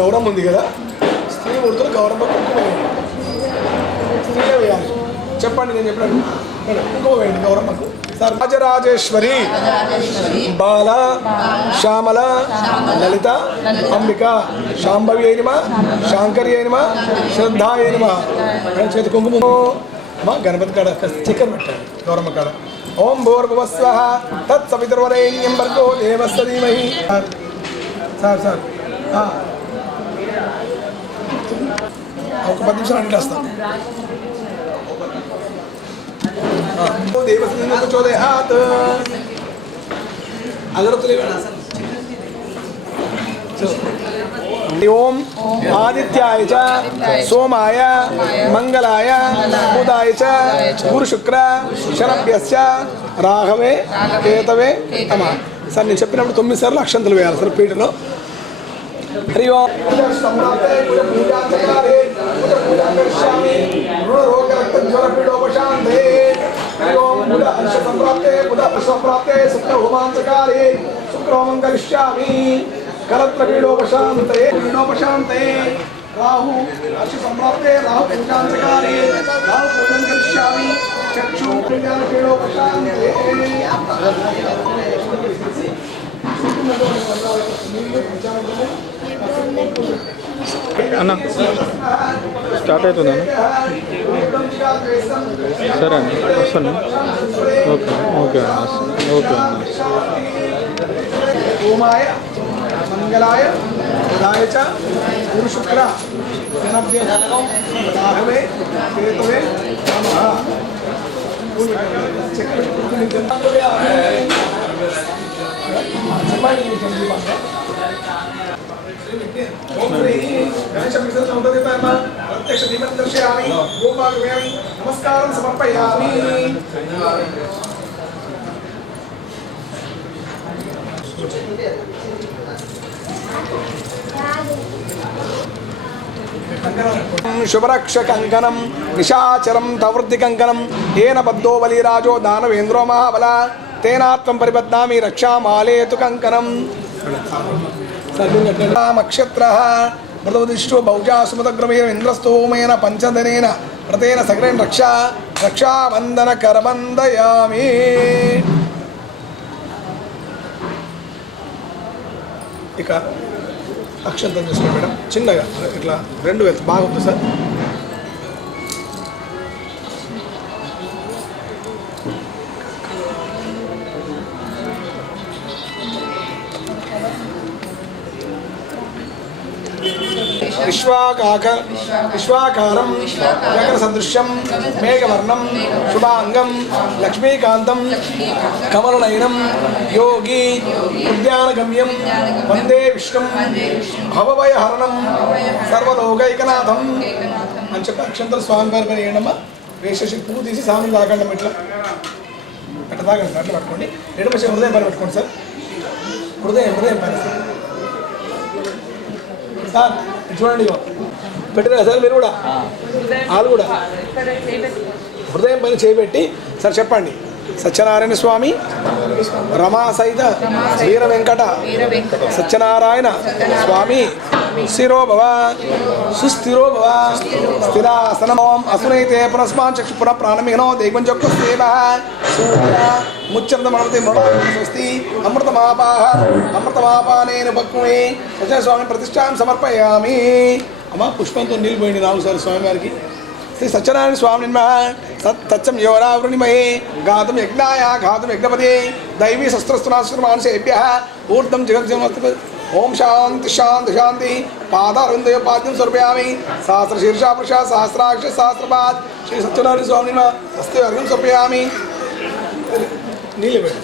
గౌరవం ఉంది కదా, స్త్రీ మూర్తులు గౌరవం కుంకుమ స్త్రీలే వేయాలి. చెప్పండి, నేను చెప్పినట్టు కుంకుమ వేయండి గౌరమ్మకు. రాజరాజేశ్వరి బాల శ్యామల లలిత అంబిక శాంభవి అయినమా శాంకరి అయినమా శ్రద్ధ అయినమా చేతి కుంకుమ మా గణపతి కాడ చికెన్ పెట్టండి గౌరమ్మ కాడ. ఓం భూర్భువస్వః తత్సవితుర్వరేణ్యం భర్గో దేవస్య ధీమహి. సార్ ఒక 10 నిమిషాలు అన్నిటి వస్తాం. దేవస్యోదయాత్ అగరత్తులు ఓం ఆదిత్యాయ చ సోమాయ మంగళాయ బుధాయ చ గురు శుక్ర శనభ్యశ్చ రాఘవే కేతవే నమ. సార్ నేను చెప్పినప్పుడు 9 సార్లు అక్షంతలు వేయాలి సార్ పీఠలో. హరి ఓం శుక్రహోమం కరిష్యామి కలత్రపీడోపశాంతే రాహు హర్ష సంప్రాప్తే రాహు పూజాంతకారే రాహు పూజం కరిష్యామి చక్షు పీడోపశాంతే. అన్న స్టార్ట్ అవుతుందా? సరే అండి వస్తాను. ఓకే ఓకే అన్న ఓకే అన్న. ఓమాయ మంగళాయ బుధాయ చ గురు శుక్ర శనభ్యశ్చ రాఘవే కేతవే నమః. నమస్కారం సమర్పయామి. శుభరక్ష కంకణం నిశాచరం తవృత్తి కంకణం ఏన బద్ధో బలిరాజో దానవేంద్రో మహాబల తేనాత్వం పరిబద్ధామి రక్షామాలేతు కంకణం. నక్షత్ర మృతోదిష్టో బౌజా సుమతగ్రమేణ ఇంద్రస్తోమేన పంచదనేన ప్రతేన సగరేణ రక్షాబంధన కరబంధయామి. ఇక అక్షంతం చేసుకోండి మేడం, చిన్నగా ఇట్లా 2 వేలు బాగుంది సార్. విశ్వాకారం గగన సదృశ్యం మేఘవర్ణం శుభాంగం లక్ష్మీకాంతం కమలనయనం యోగి ఉద్యానగమ్యం వందే విష్ణుం భవభయహరణం సర్వలోకైకనాథం అని చెప్పి అక్షంతలు స్వామి వారి పైన వేయడమ్మా. వేసేసి పువ్వు తీసి స్వామి తాగండి ఇట్లా అట్లా తాగండి. అట్లా పట్టుకోండి. ఎడమ హృదయం పైన పెట్టుకోండి సార్. హృదయం పైన సార్ చూడండి పెట్టినా సార్ మీరు కూడా వాళ్ళు కూడా హృదయం పైన చేయబెట్టి సార్ చెప్పండి. సత్యనారాయణ స్వామి రమా సహిత వీర వెంకట సత్యనారాయణ స్వామి శిరోభవ సుస్థిరోభవ స్థిరాసనమోం అసునైతే పునస్మాన్ చక్షు పునః ప్రాణమిహనో దైవం చక్షుస్తేవ సూర్య ముచ్చందమణవతి మృణస్తి అమృతమాపాహ అమృతమాపానేన భక్మే సత్యనారాయణ స్వామి ప్రతిష్టాం సమర్పయామి. అమ్మ పుష్పంతో నీళ్ళు పోయింది 4 సార్లు స్వామివారికి. శ్రీ సత్యనారాయణ స్వామి తచ్చం యోరావృణిమయే గాతుం యజ్ఞాయ ఘాతుం యజ్ఞపదే దైవీ శస్త్రస్త్రాశ్రమాంసేభ్య ఊర్ధం జగజ్జమస్తు. ఓం శాంతి శాంతి శాంతి. పాదారుందయ పాద్యం సమర్పయామి. సహస్ర శీర్షా పురుష సహస్రాక్ష సహస్రపాద్ శ్రీ సత్యనారాయణ స్వామి హస్తే అర్ఘ్యం సమర్పయామి. నీళ్ళు పెట్టు.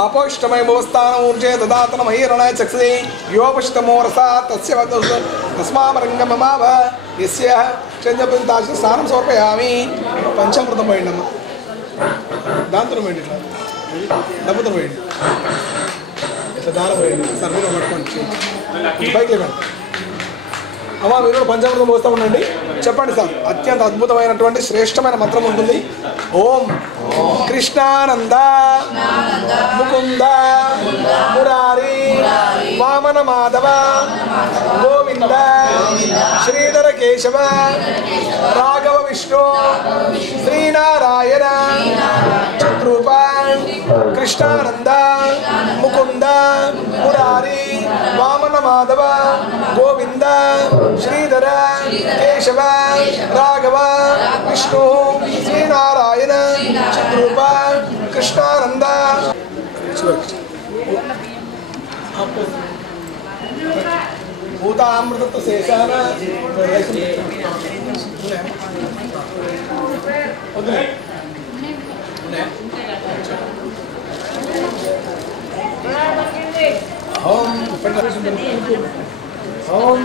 ఆపోష్టమయ భవస్థానం ఊర్జే దదాతనమహీ రణయ చక్షుదే యోపష్టమోరసా తస్య తస్మామరంగమమావ యస్య చంద్రపంతాశ స్నానం సమర్పయామి. పంచామృతం పోయిండమ్మ, దాంతో పోయింది ఇట్లా డబ్బుతో పోయింది ఇట్లా దారం పోయింది సార్. మీరు పట్టుకోండి బైక్ లేకండి అమ్మ. మీరు కూడా పంచామృతం పోస్తూ ఉండండి. చెప్పండి సార్. అత్యంత అద్భుతమైనటువంటి శ్రేష్టమైన మంత్రం ఉంటుంది. ఓం కృష్ణానంద ముకుంద మురారి వామ వామన మాధవ గోవింద శ్రీధర కేశవ రాఘవ విష్ణు శ్రీనారాయణ చంద్రూప కృష్ణానంద ముకుంద మురారి వామన మాధవ గోవింద శ్రీధర కేశవ రాఘవ విష్ణు శ్రీనారాయణ చంద్రూప కృష్ణానంద భూతామృత శేషాన ఓం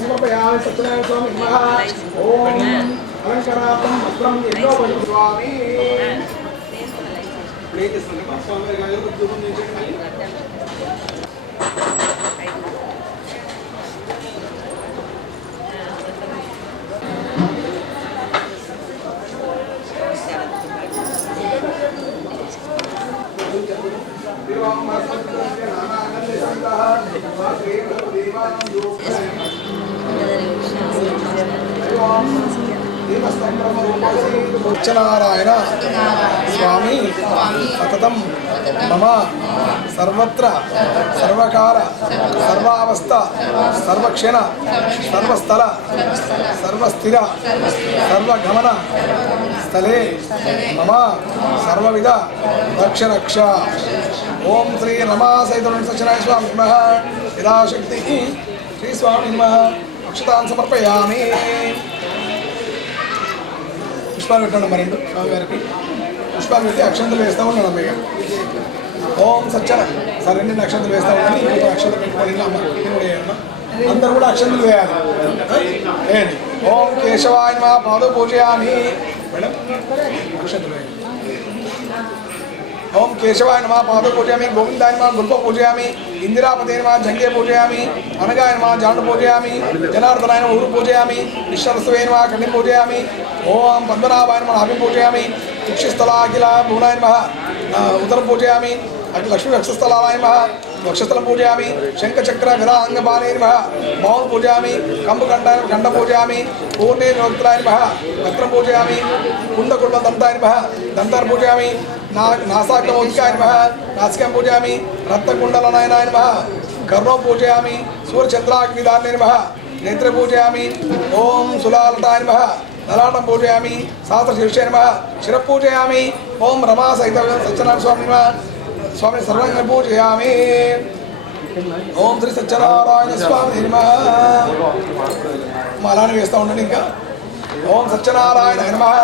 సమర్పయామి సత్యనారాయణ స్వామి ఓం అలంకారార్థం వస్త్రం ఎన్నో స్వామి స్వామి సత్యనారాయణ స్వామి సతతం మమ సర్వత్ర సర్వకాల సర్వావస్థ సర్వక్షణ సర్వస్థల సర్వస్థిర సర్వగమన స్థలే మమ సర్వవిధ రక్ష ఓం శ్రీ రమా సహిత సత్యనారాయణ స్వామి నమః యథాశక్తి శ్రీ స్వామి నమః అక్షతాన్ సమర్పయామి. పుష్పాలు పెట్టండి మరి రెండు స్వామివారికి పుష్పాలు పెట్టి అక్షంతలు వేస్తూ ఉన్నాడు అమ్మయ్య. ఓం సత్యన సరే రెండు అక్షంతలు వేస్తూ ఉండండి. ఇంకొక అక్షంతలు పెట్టుకొని అమ్మ అందరూ కూడా అక్షంతలు వేయాలి వేయండి. ఓం కేశవాయ నమః పాదో పూజయామి మేడం అక్షంతలు వేయండి. ఓం కేశవాయ నమః పాదో పూజయామి గోవిందాయ నమః గుల్ప పూజయామి ఇందిరాపతే నమః జంగే పూజయామి అనగాయ నమః జాండ పూజయామి జనార్దనాయ నమః ఊరు పూజయామి విశ్వరసవే నమః కన్యం పూజయామి ఓం పద్మనాభాయ నమః అభి పూజయామి వృక్షస్థల అఖిల భువనాయ నమః ఉదరం పూజయామి అటు లక్ష్మీ వక్షస్థలాయ నమః వక్షస్థలం పూజయామి శంఖచక్ర గదాంగపాణే నమః మౌన్ పూజయామి కంబకంఠాయ కంఠ పూజయామి పూర్ణే వక్త్రాయ నమః వక్త్రం పూజయామి కుండకుల్మ దంతాయ నమః దంతార్ పూజయామి నాసాగ్నమోదికాయ నమః నాసికాం పూజయామి రక్తకుండలనయనాయ నమః కర్ణం పూజయామి సూర్యచంద్రాగ్నిదాన్నే నమః నేత్ర పూజయామి ఓం సులాలతాయ నమః లలాటం పూజయామి సహస్రశీర్షే నమః శిర పూజయామి ఓం రమా సహిత సత్యనారాయణ స్వామి నమః స్వామి సర్వంగ పూజయామి. ఓం శ్రీ సత్యనారాయణ స్వామి నమః అలానే వేస్తూ ఉండండి. ఇంకా ఓం సత్యనారాయణ నమః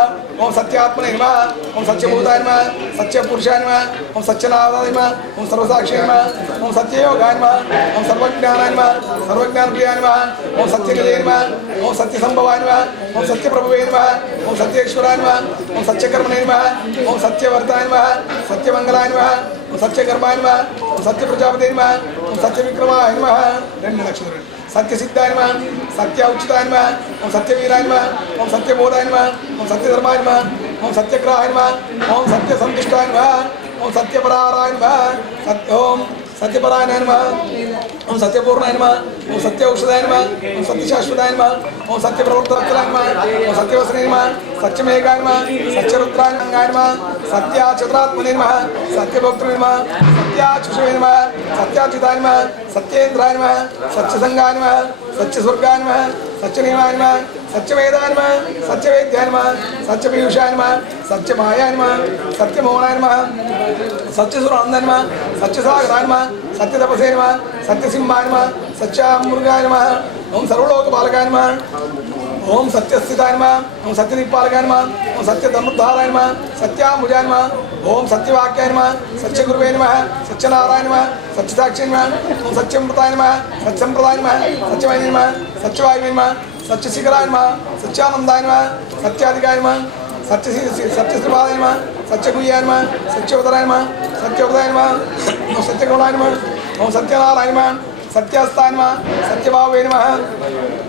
ఓం సత్యాత్మనే నమః ఓం సత్యభూతాయ నమః సత్యపురుషాయ నమః ఓం సత్యనారాయణ నమః ఓం సర్వసాక్షి నమః ఓం సత్యయోగాయ నమః ఓం సర్వజ్ఞానాయ నమః సర్వజ్ఞానప్రియాయ నమః ఓం సత్యనిలయ నమః ఓం సత్యసంభవాయ నమః ఓం సత్యప్రభవే నమః ఓం సత్యేశ్వరాయ నమః ఓం సత్యకర్మణే నమః ఓం సత్యవర్తాయ నమః సత్యమంగళాయ నమః ఓం సత్యకర్మాయ నమః ఓం సత్యప్రజాపతే నమః ఓం సత్యవిక్రమాయ నమః రెండు లక్షలు సత్యసిద్ధాయ నమః సత్య ఉచితాయ నమః ఓం సత్యవీరాయ నమః ఓం సత్యబోధాయ నమః ఓం సత్యధర్మాయ నమః ఓం సత్యగ్రహాయ నమః ఓం సత్యసంతుష్టాయ నమః ఓం సత్యపరారాయ నమః ఓం సత్యపరాయణ నమః ఓం సత్యపూర్ణాయ నమః ఓం సత్య ఔషధాయ నమః ఓం సత్యశాశ్వతాయ నమః ఓం సత్యప్రవర్తనత్రాయ నమః ఓం సత్యవసనే నమః సత్యమేఘాయ నమః సత్యరుద్రాంగాయ నమః సత్యాచతురాత్మనే నమః సత్యభోక్తృ నమః సత్యాచుషవే నమః సత్యాచ్యుతాయ నమః సత్యేంద్రాయ నమః సత్యసంగాయ నమః సత్యస్వర్గాయ నమః సత్యనియమాయ నమః సత్యవేదాయ నమః సత్యవేద్యాయ నమః సత్యపీయూషాయ నమః సత్యమాయాయ నమః సత్యమోహనాయ నమః సత్యసురానందాయ నమః సత్యసాగరాయ నమః సత్యతపసే నమః సత్యసింహాయ నమః సత్యామృగాయ నమః ఓం సర్వలోకపాలకాయ నమః ఓం సత్యస్థితాయ నమః ఓం సత్యదీపాలకాయ నమః ఓం సత్యధనుర్ధారాయ నమః సత్యాముజాయ నమః ఓం సత్యవాక్యాయ నమః సత్యగురువే నమః సత్యనారాయణ నమః సత్యసాక్షి నమః ఓం సత్యమృతాయ నమః సత్యసంప్రదాయ నమః సత్యవాయువే నమః సత్యవాయువే నమః సత్యశిఖరాయ నమః సత్యానందాయ నమః సత్యాధికాయ నమః సత్యశ్రీపాదాయ నమః సత్యగుయ్యాయ నమః సత్యవదనాయ నమః సత్యవదాయ నమః ఓం సత్యగౌణాయ నమః ఓం సత్యనారాయణ నమః सत्यहस्ताय नमः सत्यभावे नमः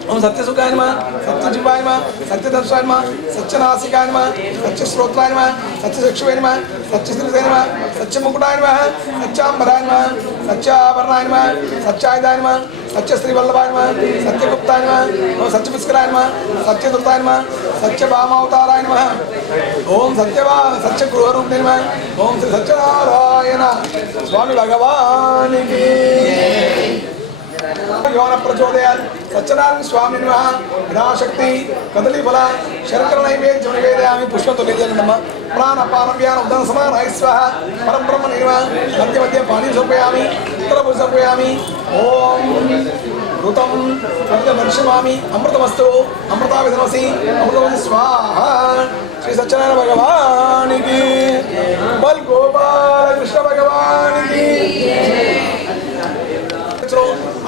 ओम सत्यसुखाय नमः सत्यजिह्वाय नमः सत्यदर्शाय नमः सत्यनासिकाय नमः सत्यश्रोत्राय नमः सत्यचक्षुवे नमः सत्यश्रीसे नमः सत्यमुकुटाय नमः सत्याम्बराय नमः सत्याभरणाय नमः सत्यायुधाय नमः सत्यश्रीवल्लभाय नमः सत्यगुप्ताय नमः ओम सत्यपुष्कराय नमः सत्यदत्ताय नमः सत्यभामावताराय नमः ओम सत्यगृहरूपिणे नमः ओम श्री सत्यनारायण स्वामी भगवान की प्रचोदयात् सत्यनारायण स्वामी नमः विनाशक्ति कदलीफल शर्कर नैवेद्यं निवेदयामि पुष्पतुल्यं नमः प्राणपानं व्यान उदन समानाय स्वाहा परब्रह्म नमः मध्य मध्य पानी समर्पयामि उत्तरभुज समर्पयामि ओम ऋतं वर्षमामि अमृतमस्तु अमृताभिधनमसि अमृतमसि स्वाहा श्री सत्यनारायण भगवान की बल गोपाल कृष्ण भगवान की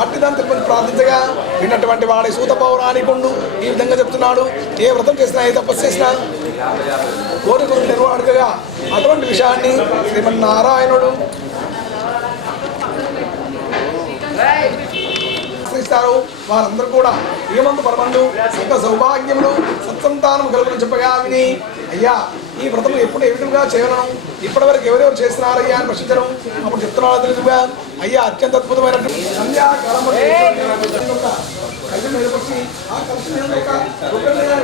అట్టిదాన్ని తిరుపతి ప్రార్థించగా విన్నటువంటి వాడి సూత పౌరాణికుండు ఈ విధంగా చెప్తున్నాడు. ఏ వ్రతం చేసినా ఏ తపస్సు చేసినా కోరికలు నిర్వాడుకగా అటువంటి విషయాన్ని శ్రీమన్నారాయణుడు ఆశ్రయిస్తారు. వారందరూ కూడా ఏమందు పరమందు సకల సౌభాగ్యములు సత్సంతానం కలుగును చెప్పగా విని అయ్యా ఈ వ్రతం ఎప్పుడు ఏ విధంగా చేయను ఇప్పటివరకు ఎవరెవరు చేస్తున్నారయ్యా అని ప్రశ్నించడం. అప్పుడు చెప్తున్నాడు తెలుసుగా అయ్యా అత్యంత అద్భుతమైనటువంటి సంధ్యాకాలంలో కళ్ళు నిలబట్టి ఆ కలిసి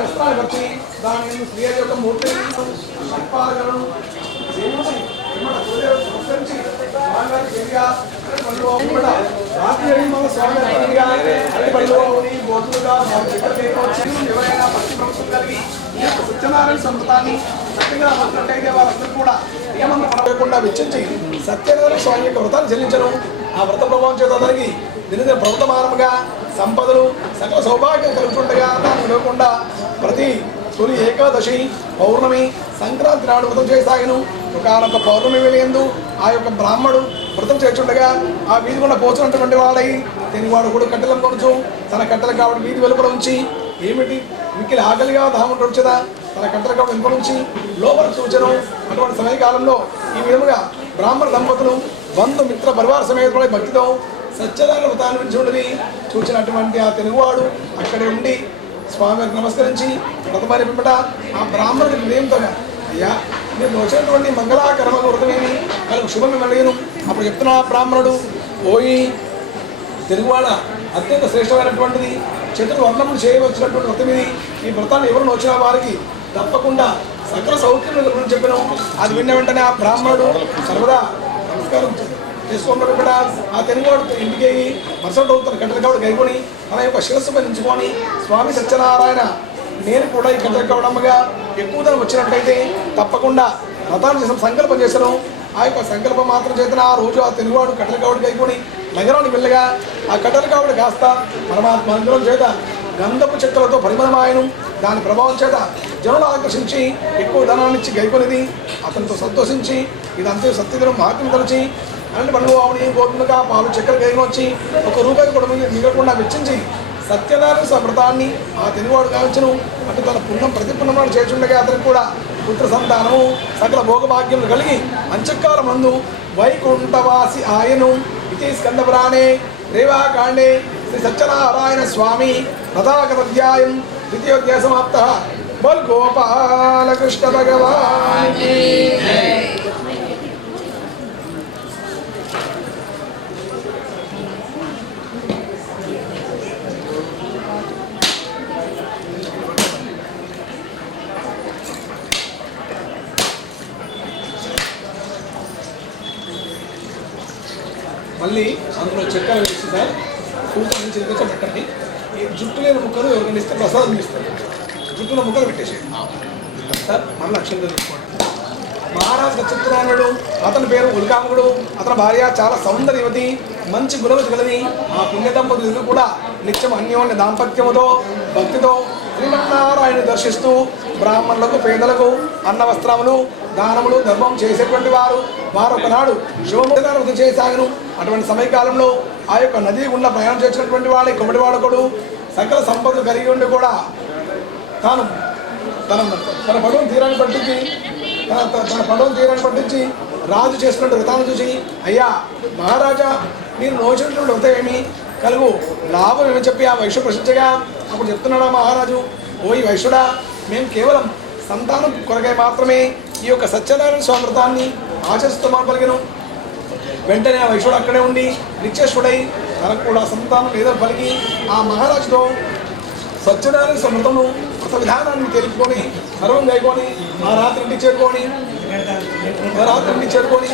వస్త్రాన్ని బట్టి దాని స్త్రీ యొక్క మూర్తిని అల్పాలను సత్యనారాయణ సంవృతాన్ని చక్కగా అన్నట్టయితే వారందరూ కూడా నియమం పడకుండా వెచ్చించి సత్యనారాయణ స్వామి యొక్క వ్రతాన్ని చెల్లించను. ఆ వ్రత ప్రభావం చేత అతనికి దినదిన ప్రవృతమానముగా సంపదలు సకల సౌభాగ్యం కలుగుతుండగా దాన్ని విడవకుండా ప్రతి తొలి ఏకాదశి పౌర్ణమి సంక్రాంతి నాడు వ్రతం చేసాగను. ఒకనొక పౌర్ణమి వెలియందు ఆ యొక్క బ్రాహ్మడు వ్రతం చేస్తుండగా ఆ వీధి గుండా పోచినటువంటి వాడై తినివాడు కూడా కట్టెలను కొనుచు తన కట్టెలు కాబట్టి వీధి వెలుపల ఉంచి ఏమిటి మిక్కిలి ఆకలిగా దాహం వచ్చేదా తన కట్టెల కాబట్టి వెలుపల ఉంచి లోపల చూచను. అటువంటి సమయకాలంలో ఈ విధముగా బ్రాహ్మణ దంపతులు బంధు మిత్ర పరివార సమేతమై భక్తితో సత్యనారాయణ వ్రతాన్ని విడిచి చూచినటువంటి ఆ తెలుగువాడు అక్కడే ఉండి స్వామికి నమస్కరించి వ్రతమని పిమ్మట ఆ బ్రాహ్మణుడి హృదయంతో అయ్యా నేను వచ్చినటువంటి మంగళాకరమ వ్రతమేమి వాళ్ళకు శుభమి మళ్ళీను. అప్పుడు చెప్తున్నా బ్రాహ్మణుడు పోయి తెలుగువాడ అత్యంత శ్రేష్టమైనటువంటిది చతుర్వర్ణములు చేయవచ్చినటువంటి వ్రతం ఇది. ఈ వ్రతాన్ని ఎవరు వచ్చిన వారికి తప్పకుండా సకల సౌఖ్యం చెప్పిన అది విన్న వెంటనే ఆ బ్రాహ్మణుడు సర్వదా నమస్కారం చేసుకున్నాడు. కూడా ఆ తెలుగువాడు ఇంటికి మరుసటి రోజు తన కట్టెల కాబట్టి గైకొని తన యొక్క శిరస్సు పెంచుకొని స్వామి సత్యనారాయణ నేను కూడా ఈ కట్టెల కావడముగా ఎక్కువ ధనం వచ్చినట్లయితే తప్పకుండా వ్రతాన్ని చేసిన సంకల్పం చేశాను. ఆ యొక్క సంకల్పం మాత్రం చేతన ఆ రోజు ఆ తెలుగువాడు కట్టెల కావడి గైకొని నగరానికి వెళ్ళగా ఆ కట్టెల కావడి కాస్త పరమాత్మ అనుగ్రహం చేత గంధపు చెక్కలతో పరిమళమాయను. దాని ప్రభావం చేత జనులు ఆకర్షించి ఎక్కువ ధనాన్నిచ్చి గైకొనిది అతనితో సంతోషించి ఇదంతా సత్యదినం మహాత్మ్యం తలచి అలాంటి పండుగ ఆవుని గోధుమగా పాలు చక్కెర గైకొచ్చి ₹1 కూడా మిగలకుండా వెచ్చించి సత్యనారాయణ వ్రతాన్ని ఆ తెలుగువాడు కావచ్చును. అటు తన పుణ్యం ప్రతిపుణ్యములను చేర్చుండగా అతనికి కూడా పుత్ర సంతానము సకల భోగభాగ్యములు కలిగి అంచకాలం నందు వైకుంఠవాసి ఆయను. ఇది స్కందపురాణే రేవాకాండే శ్రీ సత్యనారాయణ స్వామి రథాగతాధ్యాయం ద్వితీయోధ్యాయ సమాప్త. బల్ గోపాలకృష్ణ భగవాన్ కీ. మళ్ళీ అందులో చక్కెర వేసి సార్ కూతురు నుంచి పెట్టండి. ఈ జుట్టు లేని ముక్కలు ఎవరికైనా ఇస్తే ప్రసాదం ఇస్తారు. జుట్టుల ముక్కలు పెట్టేసేయండి సార్. మళ్ళీ అక్షంతలు తీసుకోండి. మహారాజు చెప్తున్నాడు అతని పేరు ఉల్కాముడు. అతని భార్య చాలా సౌందర్యవతి మంచి గుణవతి కలది. ఆ పుణ్య దంపతులు కూడా నిత్యం అన్యోన్య దాంపత్యముతో భక్తితో శ్రీమన్నారాయణ దర్శిస్తూ బ్రాహ్మణులకు పేదలకు అన్న వస్త్రములు దానములు ధర్మం చేసేటువంటి వారు ఒకనాడు శుభముఖం చేసాగను. అటువంటి సమయకాలంలో ఆ యొక్క నది గుండా ప్రయాణం చేసినటువంటి వాడి కొమ్మడివాడకుడు సకల సంపదలు కలిగి ఉండి కూడా తాను తన పడవను తీరాన్ని పట్టించి రాజు చేసినటువంటి వ్రతాన్ని చూసి అయ్యా మహారాజా మీరు నోచినటువంటి వ్రతం ఏమి కలుగు లాభం ఏమని చెప్పి ఆ వైశ్యుడు ప్రశ్నించగా అప్పుడు చెప్తున్నాడు మహారాజు, ఓ ఈ వైశ్యుడా, మేము కేవలం సంతానం కొరకై మాత్రమే ఈ యొక్క సత్యనారాయణ స్వామి వ్రతాన్ని ఆచరిస్తామని పలికిను. వెంటనే ఆ వైశ్యుడు అక్కడే ఉండి నిత్యేశ్వరుడై తనకు కూడా సంతానం లేదని పలికి ఆ మహారాజుతో సత్యనారాయణ స్వామి వ్రతము వ్రత విధానాన్ని తెలుపుకొని సర్వం గైకొని ఆ రాత్రి ఇంటికి చేరుకొని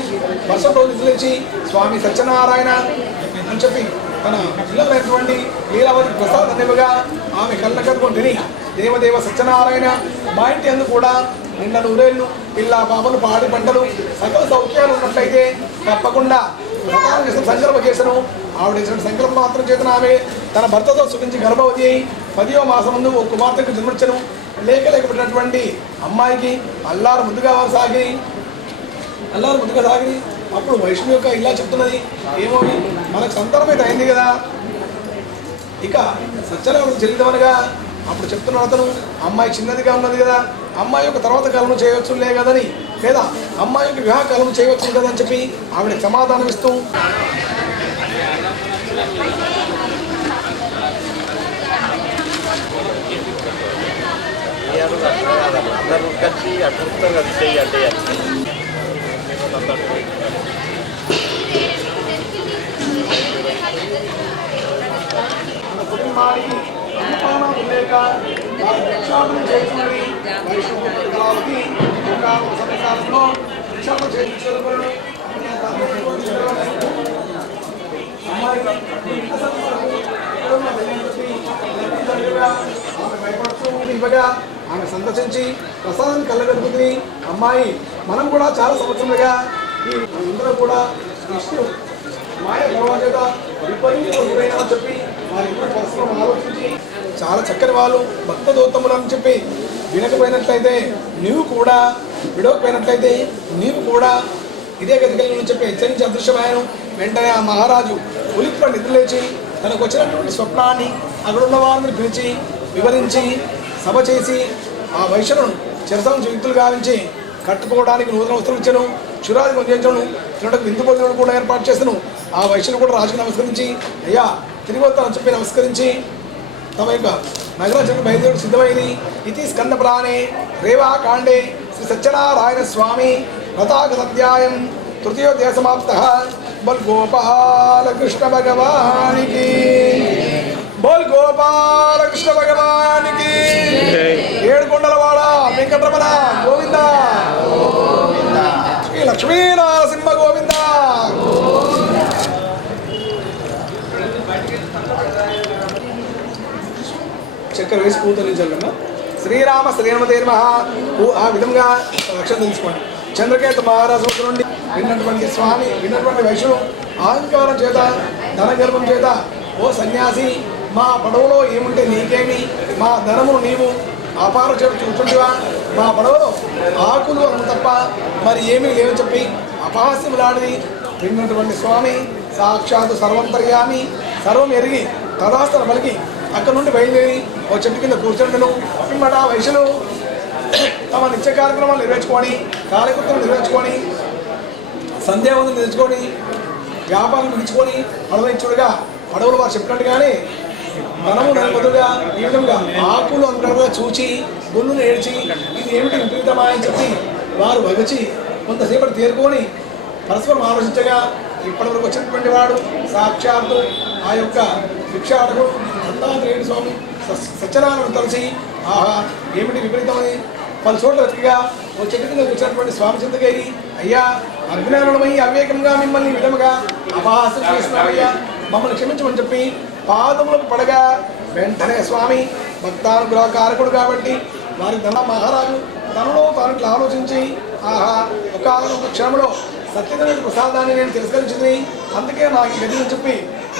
వర్షం రోజు నిద్రలేచి స్వామి సత్యనారాయణ అని చెప్పి తన పిల్లలైనటువంటి లీలావతి ప్రసాద్ అనేవిగా ఆమె కళ్ళ కట్టుకొని తిని దేవదేవ సత్యనారాయణ మా ఇంటి అందుకు కూడా నిన్న నూరేళ్ళు పిల్ల పాపలు పాడి పంటలు సకల సౌఖ్యాలు ఉన్నట్లయితే తప్పకుండా వ్రతాలు చేసిన సంకల్ప చేసను. ఆవిడ చేసిన సంకల్పం మాత్రం చేతన ఆమె తన భర్తతో సుఖించి గర్భవతి అయి 10వ మాసం ముందు ఓ కుమార్తెకు జన్మించను. లేకలేకపోయినటువంటి అమ్మాయికి అల్లారు ముద్దుగా సాగి అప్పుడు వైష్ణవి యొక్క ఇలా చెప్తున్నది, ఏమో మనకు సంతానమైతే అయింది కదా, ఇక సత్యనారాయణ చెల్లిదమనగా అప్పుడు చెప్తున్నాడు అతను, అమ్మాయి చిన్నదిగా ఉన్నది కదా, అమ్మాయి యొక్క తర్వాత కాలం చేయవచ్చులే కదని, లేదా అమ్మాయి యొక్క వివాహ కాలం చేయవచ్చు కదని చెప్పి ఆవిడ సమాధానం ఇస్తూ కుటుంబానికి లేక భిక్షాటన చేస్తున్నది వైష్ణవి సంవత్సరాలలో భిక్షాటన చేయించడం ఇవ్వగా ఆమె సందర్శించి ప్రసాదాన్ని కళ్ళగలుగుతుంది. అమ్మాయి మనం కూడా చాలా సంవత్సరాలుగా ఈ అందరూ కూడా విష్ణు మాయ ప్రభావం చేత విపరీతం చెప్పి వారి పరస్పరం ఆలోచించి చాలా చక్కని వాళ్ళు భక్త దోత్తములు అని చెప్పి వినకపోయినట్లయితే నీవు కూడా విడవకపోయినట్లయితే నీవు కూడా ఇదే గతికలను చెప్పి హెచ్చరించి అదృశ్యమాయను. వెంటనే ఆ మహారాజు ఉలిక్కిపడి నిద్రలేచి తనకు వచ్చినటువంటి స్వప్నాన్ని అక్కడున్న వారిని పిలిచి వివరించి సభ చేసి ఆ వైశ్యులను చిరసం యుక్తులు గావించి కట్టుకోవడానికి నూతన వస్త్రం ఇచ్చను, క్షురాది పొందించను, తినడానికి విందు భోజనం కూడా ఏర్పాటు చేస్తాను. ఆ వైశ్యులు కూడా రాజుకు నమస్కరించి అయ్యా తిరిగి వస్తానని చెప్పి నమస్కరించి తమ యొక్క నగరాచరణ బయలుదేరి సిద్ధమైంది. ఇది స్కంద పురాణే రేవా కాండే శ్రీ సత్యనారాయణ స్వామి వ్రతాగతాధ్యాయం 3వ సమాప్తః. బోల్ గోపాలకృష్ణ భగవానికి, బోల్ గోపాలకృష్ణ భగవానికి, ఏడుకొండలవాడ వెంకటరమణ గోవింద, శ్రీ లక్ష్మీనరసింహ గోవింద. చక్కెర వేసి పూతలించాలన్నా శ్రీరామ శ్రీరామదే నమః. ఆ విధంగా రక్షణ తెలుసుకోండి. చంద్రకేతు మహారాజు నుండి విన్నటువంటి స్వామి విన్నటువంటి వైష్ణవు అహంకారం చేత ధనగర్భం చేత, ఓ సన్యాసి మా పడవలో ఏముంటే నీకేమి, మా ధనము నీవు అపార చేత చూస్తుంటివా, మా పడవలో ఆకులు అను తప్ప మరి ఏమీ లేవని చెప్పి అపహాస్యములాడిది. విన్నటువంటి స్వామి సాక్షాత్తు సర్వంతర్యామి సర్వం ఎరిగి తదాస్తన పలికి అక్కడ నుండి బయలుదేరి ఓ చెట్టు కింద కూర్చుంటను. పిమ్మట వైశ్యులు తమ నిత్య కార్యక్రమాలు నెరవేర్చుకొని కాలకృత్యం నెరవేర్చుకొని సంధ్యావందం తెచ్చుకొని వ్యాపారం ముగించుకొని పడవనిచ్చుడుగా పడవలు వారు చెప్పినట్టుగానే మనము దాని బదులుగా ఈ విధంగా ఆకులు అనుకున్నట్టుగా చూచి గుళ్ళును ఏడ్చి ఇది ఏమిటి విపరీతమా అని చెప్పి వారు వగచి కొంతసేపటి తేరుకొని పరస్పరం ఆలోచించగా ఇప్పటివరకు వచ్చినటువంటి వాడు సాక్షాత్తు ఆ యొక్క భిక్షాటకుడు దత్తాత్రేయుడు స్వామి సత్యనారాయణ తలసి ఆహా ఏమిటి విపరీతమని పలు చోట్ల వెతికిగా ఓ చెట్టు కింద కూర్చున్నటువంటి స్వామి చింతకేరి, అయ్యా అజ్ఞానులమై అవివేకంగా మిమ్మల్ని విధముగా అపహాస్యం చేస్తున్నామయ్యా, మమ్మల్ని క్షమించమని చెప్పి పాదములకు పడగా వెంటనే స్వామి భక్తానుగ్రహ కారకుడు కాబట్టి వారి ధన మహారాజు తనలో తాను ఇట్లా ఆలోచించి ఆహా ఒక క్షణంలో సత్యదేవుడి ప్రసాదాన్ని నేను తిరస్కరించింది, అందుకే నాకు గది అని చెప్పి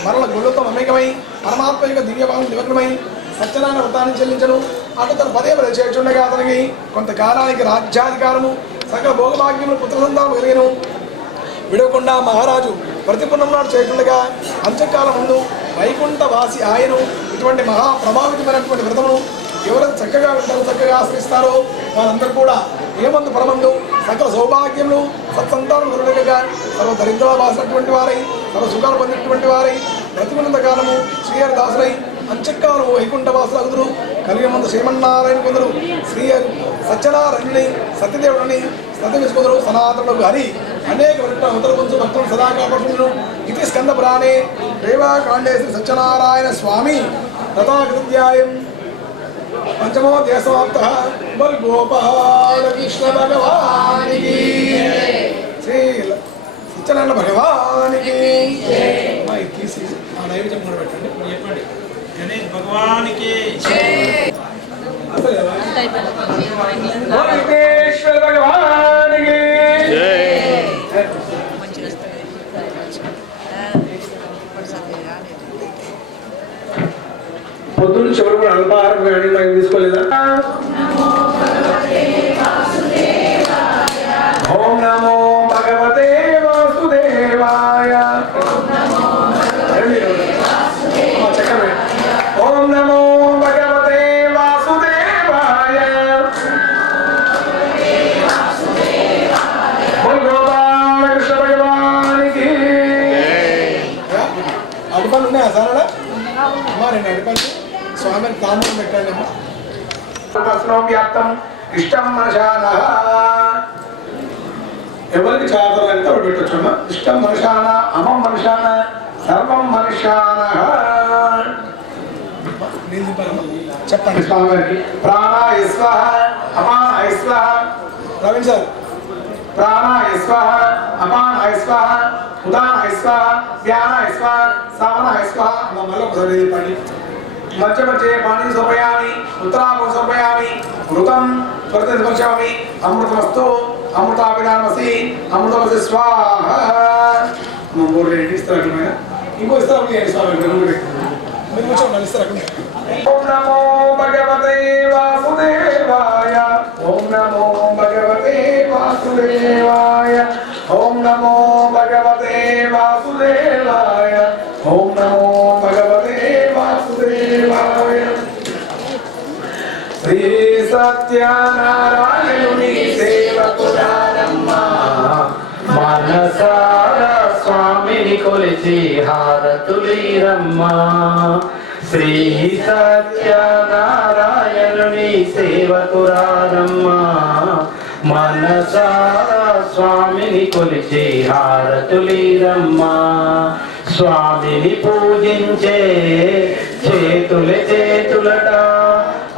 మరల గుళ్ళతో మమేకమై పరమాత్మ యొక్క దివ్యభావం నిమగ్నమై సత్యనారాయణ వ్రతాన్ని చెల్లించను. అటు తన పదే చేస్తుండగా అతనికి కొంతకాలానికి రాజ్యాధికారము సకల భోగభాగ్యములు పుత్రసంతానం కలిగను. విడవకుండా మహారాజు ప్రతిపుణం నాడు చేయటుండగా అంత్యకాలం ముందు వైకుంఠవాసి ఆయను ఇటువంటి మహాప్రభావితమైనటువంటి వ్రతమును ఎవరైతే చక్కగా వింటారో చక్కగా ఆశ్రయిస్తారో వారందరూ కూడా ఏమందు పరమందు సకల సౌభాగ్యములు సత్సంతానం కలుగగా సర్వ దరిద్రాలు వాసినటువంటి వారై సర్వ సుఖాలు పొందినటువంటి వారై బ్రతికున్నంత కాలము శ్రీహరి దాసులై అంచక్కాలు వైకుంఠవాసులగుదురు. కలియుగమందు శ్రీమన్నారాయణ కొందరు శ్రీహరి సత్యనారాయణుని సత్యదేవుడిని సత్యవిసుకుందరు. సనాతనుడు హరి అనేక ఉత్తర పుంజు భక్తులను సదా కాపాడుకుంటును. ఇది స్కంద పురాణే దేవాకాండే శ్రీ సత్యనారాయణ స్వామి తథాకృత్యాయం పంచమోధ్యాయ సమాప్తః. బల్ గోపాల కృష్ణ భగవానికి శ్రీ సత్యనారాయణ భగవానికి. తీసి ఆ నైవేద్యం కూడా పెట్టండి. చెప్పండి గణేష్ భగవానికి వెంకటేశ్వర భగవానికి. పొద్దున్న చివరి కూడా అల్పాహారం కానీ మేము తీసుకోలేదా? ఓం నమో భగవతే వాసుదేవాయ. చక్కమే. ఓం నమో భగవతే వాసుదేవాయ. గోపాలకృష్ణ భగవానికి. అడుపలు ఉన్నాయా సార్? అమ్మా రెండు అడుపలు స్వామిని తాంబూలం పెట్టండి అమ్మా. వ్యాప్తం ఇష్టం మనశాన. ఎవరికి చాదరంటే అవి పెట్టొచ్చమ్మా. ఇష్టం మనశాన, అమం మనశాన, సర్వం మనశాన. చెప్పండి స్వామికి. ప్రాణాయ స్వాహ, అపానాయ స్వాహ. ప్రవీణ్ సార్. ప్రాణాయ స్వాహ, అపానాయ స్వాహ, ఉదానాయ స్వాహ, ధ్యానాయ స్వాహ, సామనాయ స్వాహ. మళ్ళీ ఒకసారి చెప్పండి. మధ్య మధ్య పాణి సమయామి, ఉత్తరాపం సమయామి, మృతం త్వరిత స్పర్శామి. అమృతమస్తు అమృతాభిరామసి అమృతమసి స్వాహ. ఇస్తారు ఇంకో ఇస్తారు స్వామి. మీరు కూర్చోండి ఇస్తారు. ఓం నమో భగవతే వాసుదేవాయ. ఓం నమో భగవతే వాసుదేవాయ. ఓం నమో భగవతే వాసుదేవాయ. ఓం నమో భగవతే వాసుదేవాయ. శ్రీ సత్యనారాయణుని సేవకురారమ్మా. మనసారా స్వామిని కొలిచి హారతులీరమ్మా. శ్రీ సత్యనారాయణుని సేవకురారమ్మా. మనసారా స్వామిని కొలిచి హారతులీరమ్మా. స్వామిని పూజించే చేతులట,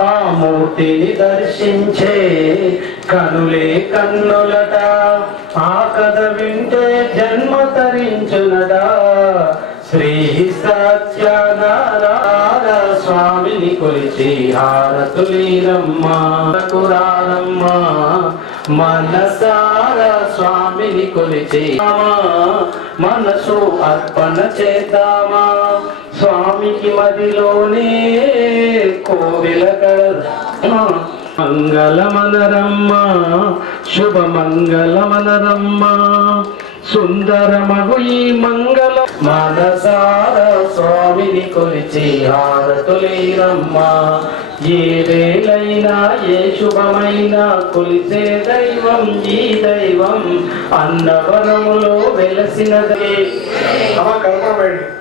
ఆ మూర్తిని దర్శించే కనులే కన్నులట. ఆ కథ వింటే జన్మ తరించునట. శ్రీ సత్యనారాయణ స్వామిని కొలిచి హారతులీరమ్మా. కురారమ్మా. మనసారా స్వామిని కొలిచి మనసు అర్పణ చేద్దామా. స్వామికి మదిలోనే కోవిల మంగళమనరమ్మా. శుభ మంగళమనరమ్మా. సుందరమగు ఈ మంగళ. మనసారా స్వామిని కొలిచి హారతులీరమ్మా. ఏ వేళైనా ఏ శుభమైనా కొలిసే దైవం ఈ దైవం. అన్నవరములో వెలసినదే.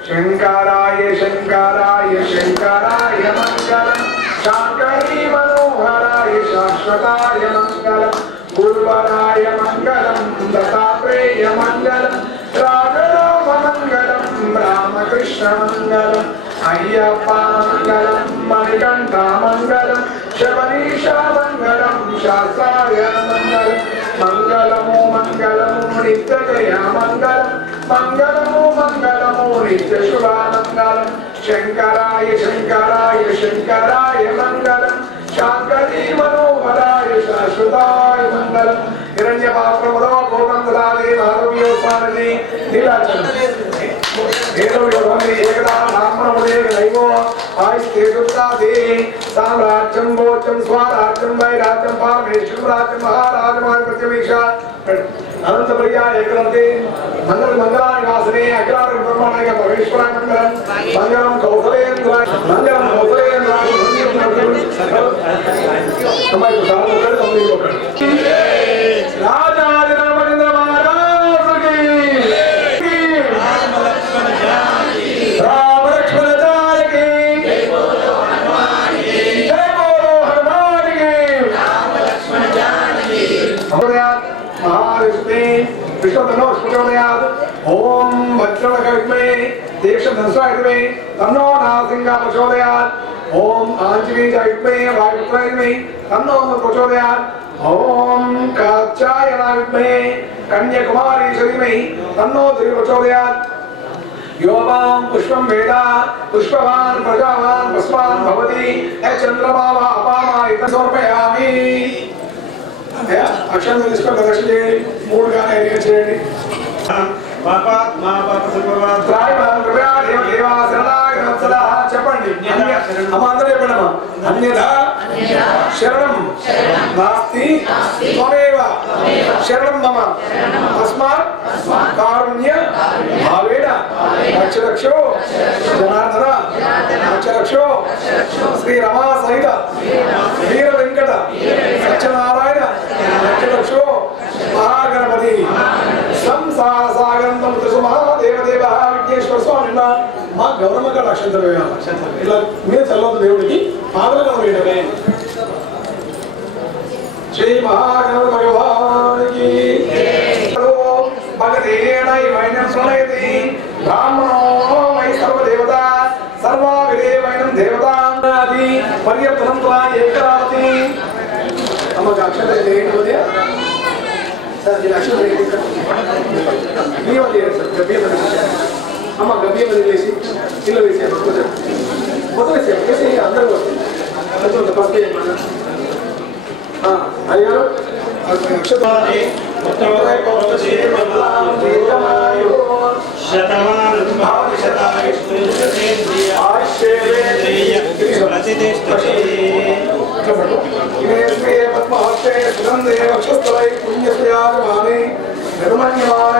శంకరాయ శంకరాయ శంకరాయ మంగళం. శాంకరీ మనోహరాయ శాశ్వతాయ మంగళం. గురువరాయ మంగళం. దత్తాత్రేయ మంగళం. రాఘరామ మంగళం. రామకృష్ణ మంగళం. అయ్యప్ప మంగళం. మణికంఠ మంగళం. శబరీష మంగళం. శాస్త్రాయ మంగళం. మంగళము మంగళము నిత్యజయ మంగళం. మంగళము మంగళము నిత్య శుభామంగళం. శంకరాయ శంకరాయ శంకరాయ మంగళం. శాంకరీ మనోహరాయ శాశ్వతాయ మంగళం. హిరణ్య పాత్రములో భోగం దదాదే భాగవ్యోత్సానది నీలాచలం. ఏకదా బ్రాహ్మణముదే దైవో ఆయిస్తే దుర్గాదే. సామ్రాజ్యం భోజం స్వరాజ్యం వైరాజ్యం పారమేశ్వరం రాజ్యం మహారాజమాయ ప్రత్యమీష. అనంత ప్రియా ఏకలంతే మంగళ మంగళానివాసనే అఖిలాండ బ్రహ్మాండ పరమేశ్వర మంగళం. మంగళం కౌసలేంద్రాయ మంగళం కౌసలేంద్రాయ. రాజాది రామచంద్ర మహారాజుకి. विद्महे दीक्षधनुषाय विद्महे तन्नो नारसिंहः प्रचोदयात् ओम आंजनेयाय विद्महे वायुपुत्राय विद्महे तन्नो प्रचोदयात् ओम कात्यायनाय विद्महे कन्याकुमारी विद्महे तन्नो प्रचोदयात् योवां पुष्पं वेदा पुष्पवान् प्रजावान् पुष्पान् भवति चंद्रमा वा अपामाय समर्पयामि अक्षर इसको प्रदर्शन చేయండి మూడు గానే చేయండి పాపాత్ మా పాప సంభవాత్ త్రాయ కృపయా దేవ దేవా శరణాయ వత్సలా చెప్పండి అమ్మ అందరూ చెప్పండి అమ్మ అన్యథా శరణం నాస్తి త్వమేవ శరణం మమ తస్మాత్ కారుణ్య భావేన రక్షరక్షో జనార్దన రక్షరక్షో శ్రీ రమా సహిత వీర వెంకట సత్యనారాయణ రక్షరక్షో మహాగణపతి సంసార సాగరం మహాదేవదేవ విఘ్నేశ్వర స్వామి మా గౌరమ్మ గారు అక్షంతలు వేయాలి ఇలా మీరు చల్లవద్దు దేవుడికి పాదలు వేయడమే శ్రీ మహాగణపతి భగవానికి భగదేన వైనం ప్రణయతి బ్రాహ్మణో వై సర్వదేవత సర్వా విదేవైనం దేవతాది పర్యప్తం త్వా ఏకరావతి అమ్మకి అక్షంతలు వేయండి ఉదయ सर ये लक्ष्य बनेगी ये वाली है सर गब्बिया बनेगी हम गब्बिया बनेगी लेसी किलो लेसी है बहुत वैसे कैसे ये अंदर हुआ अच्छा तो पास के माना हाँ आइए अक्षय वाले उत्तराय पौर्णसी मंगलम देवमायो शतमान भाव शतायुष्टेन्द्रिय आयुष्येन्द्रिय प्रतिष्ठति इमे पद्महस्ते सुगंधे वक्षस्थले पुण्यस्यागमाने निर्मण्यमाने